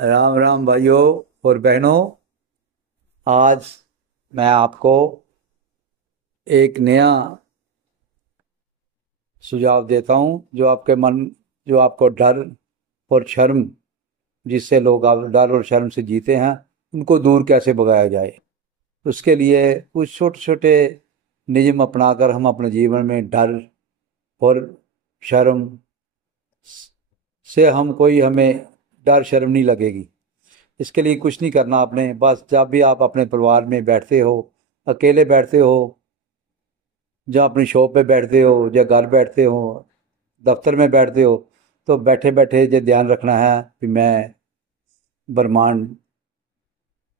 राम राम भाइयों और बहनों। आज मैं आपको एक नया सुझाव देता हूँ जो आपको डर और शर्म, जिससे लोग आप डर और शर्म से जीते हैं, उनको दूर कैसे भगाया जाए। उसके लिए कुछ छोटे छोटे नियम अपनाकर हम अपने जीवन में डर और शर्म से हम कोई हमें डर शर्म नहीं लगेगी। इसके लिए कुछ नहीं करना आपने, बस जब भी आप अपने परिवार में बैठते हो, अकेले बैठते हो, या अपनी शॉप पे बैठते हो, या घर बैठते हो, दफ्तर में बैठते हो, तो बैठे बैठे ये ध्यान रखना है कि ब्रह्मांड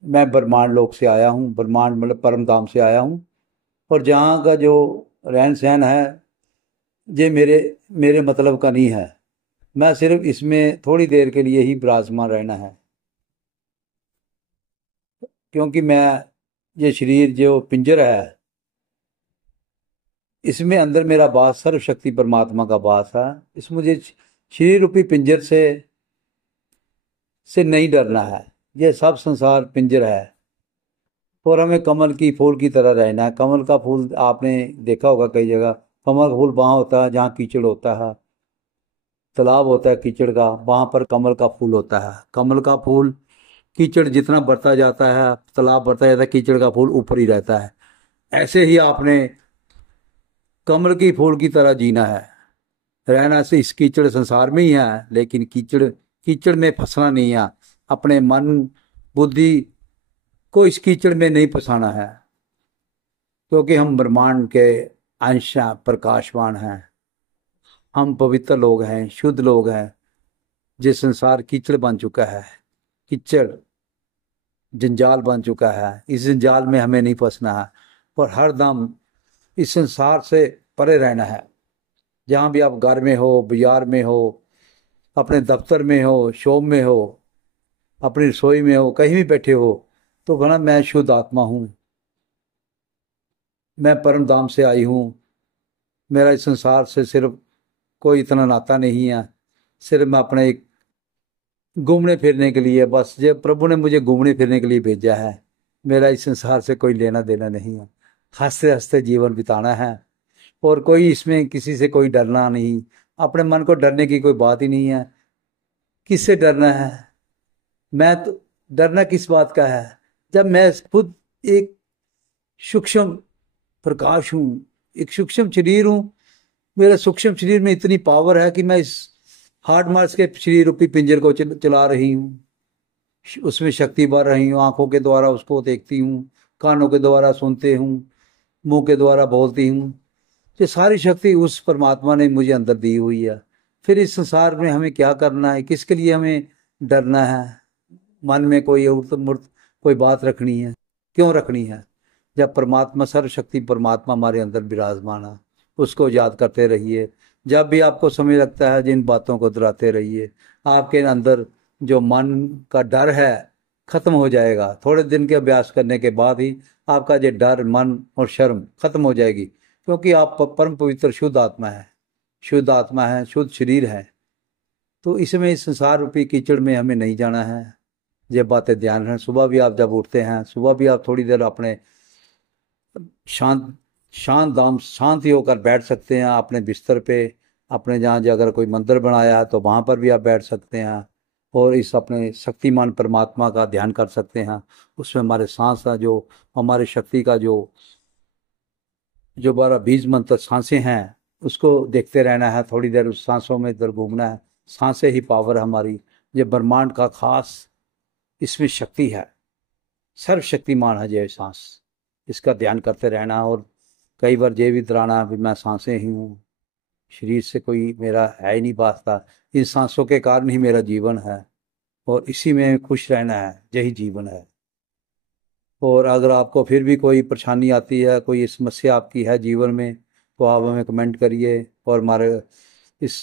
मैं ब्रह्मांड लोक से आया हूँ, ब्रह्मांड मतलब परम धाम से आया हूँ। और जहाँ का जो रहन सहन है, ये मेरे मेरे मतलब का नहीं है। मैं सिर्फ इसमें थोड़ी देर के लिए ही विराजमान रहना है, क्योंकि मैं ये शरीर जो पिंजर है, इसमें अंदर मेरा वास सर्वशक्ति परमात्मा का वास है। इस मुझे शरीर रूपी पिंजर से नहीं डरना है। यह सब संसार पिंजर है और हमें कमल की फूल की तरह रहना है। कमल का फूल आपने देखा होगा कई जगह। कमल का फूल वहाँ होता है जहाँ कीचड़ होता है, तालाब होता है कीचड़ का, वहाँ पर कमल का फूल होता है। कमल का फूल, कीचड़ जितना बढ़ता जाता है, तालाब बढ़ता जाता है, कीचड़ का फूल ऊपर ही रहता है। ऐसे ही आपने कमल की फूल की तरह जीना है। रहना से इस कीचड़ संसार में ही है, लेकिन कीचड़ कीचड़ में फंसना नहीं है। अपने मन बुद्धि को इस कीचड़ में नहीं फंसाना है, क्योंकि हम ब्रह्मांड के अंश हैं, प्रकाशवान हैं। हम पवित्र लोग हैं, शुद्ध लोग हैं। जिस संसार कीचड़ बन चुका है, कीचड़ जंजाल बन चुका है, इस जंजाल में हमें नहीं फंसना है और हर दम इस संसार से परे रहना है। जहाँ भी आप घर में हो, बाजार में हो, अपने दफ्तर में हो, शॉप में हो, अपनी रसोई में हो, कहीं भी बैठे हो, तो कहना मैं शुद्ध आत्मा हूँ, मैं परम धाम से आई हूँ। मेरा इस संसार से सिर्फ कोई इतना नाता नहीं है। सिर्फ मैं अपने एक घूमने फिरने के लिए, बस ये प्रभु ने मुझे घूमने फिरने के लिए भेजा है। मेरा इस संसार से कोई लेना देना नहीं है। हंसते हंसते जीवन बिताना है और कोई इसमें किसी से कोई डरना नहीं। अपने मन को डरने की कोई बात ही नहीं है। किससे डरना है? मैं तो डरना किस बात का है, जब मैं खुद एक सूक्ष्म प्रकाश हूँ, एक सूक्ष्म शरीर हूँ। मेरा सूक्ष्म शरीर में इतनी पावर है कि मैं इस हार्ड मार्स के शरीर रूपी पिंजर को चला रही हूँ। उसमें शक्ति बढ़ रही हूँ। आंखों के द्वारा उसको देखती हूँ, कानों के द्वारा सुनते हूँ, मुंह के द्वारा बोलती हूँ। ये सारी शक्ति उस परमात्मा ने मुझे अंदर दी हुई है। फिर इस संसार में हमें क्या करना है, किसके लिए हमें डरना है? मन में कोई उर्त मूर्त कोई बात रखनी है? क्यों रखनी है, जब परमात्मा सर्वशक्ति परमात्मा हमारे अंदर विराजमान है। उसको याद करते रहिए। जब भी आपको समय लगता है, जिन बातों को दोहराते रहिए। आपके अंदर जो मन का डर है खत्म हो जाएगा। थोड़े दिन के अभ्यास करने के बाद ही आपका ये डर, मन और शर्म खत्म हो जाएगी, क्योंकि आप परम पवित्र शुद्ध आत्मा है, शुद्ध आत्मा है, शुद्ध शरीर है। तो इसमें इस संसार रूपी कीचड़ में हमें नहीं जाना है। ये बातें ध्यान रखें। सुबह भी आप जब उठते हैं, सुबह भी आप थोड़ी देर अपने शांत शांति होकर बैठ सकते हैं अपने बिस्तर पे। अपने जहाँ जो अगर कोई मंदिर बनाया है तो वहाँ पर भी आप बैठ सकते हैं और इस अपने शक्तिमान परमात्मा का ध्यान कर सकते हैं। उसमें हमारे सांस का जो, हमारी शक्ति का जो जो हमारा बीज मंत्र सांसें हैं, उसको देखते रहना है। थोड़ी देर उस सांसों में इधर घूमना है। सांसें ही पावर है हमारी। ये ब्रह्मांड का खास इसमें शक्ति है। सर्वशक्तिमान है ये सांस। इसका ध्यान करते रहना और कई बार ये भी दोहराना भी मैं सांसें ही हूँ, शरीर से कोई मेरा है ही नहीं वास्ता। इन सांसों के कारण ही मेरा जीवन है और इसी में खुश रहना है, यही जीवन है। और अगर आपको फिर भी कोई परेशानी आती है, कोई समस्या आपकी है जीवन में, तो आप हमें कमेंट करिए और हमारे इस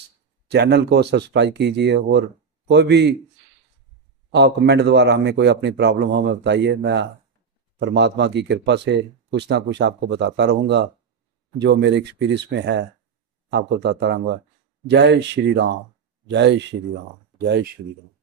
चैनल को सब्सक्राइब कीजिए। और कोई भी आप कमेंट द्वारा हमें कोई अपनी प्रॉब्लम हो हमें बताइए। मैं परमात्मा की कृपा से कुछ ना कुछ आपको बताता रहूँगा, जो मेरे एक्सपीरियंस में है आपको बताता रहूँगा। जय श्री राम, जय श्री राम, जय श्री राम।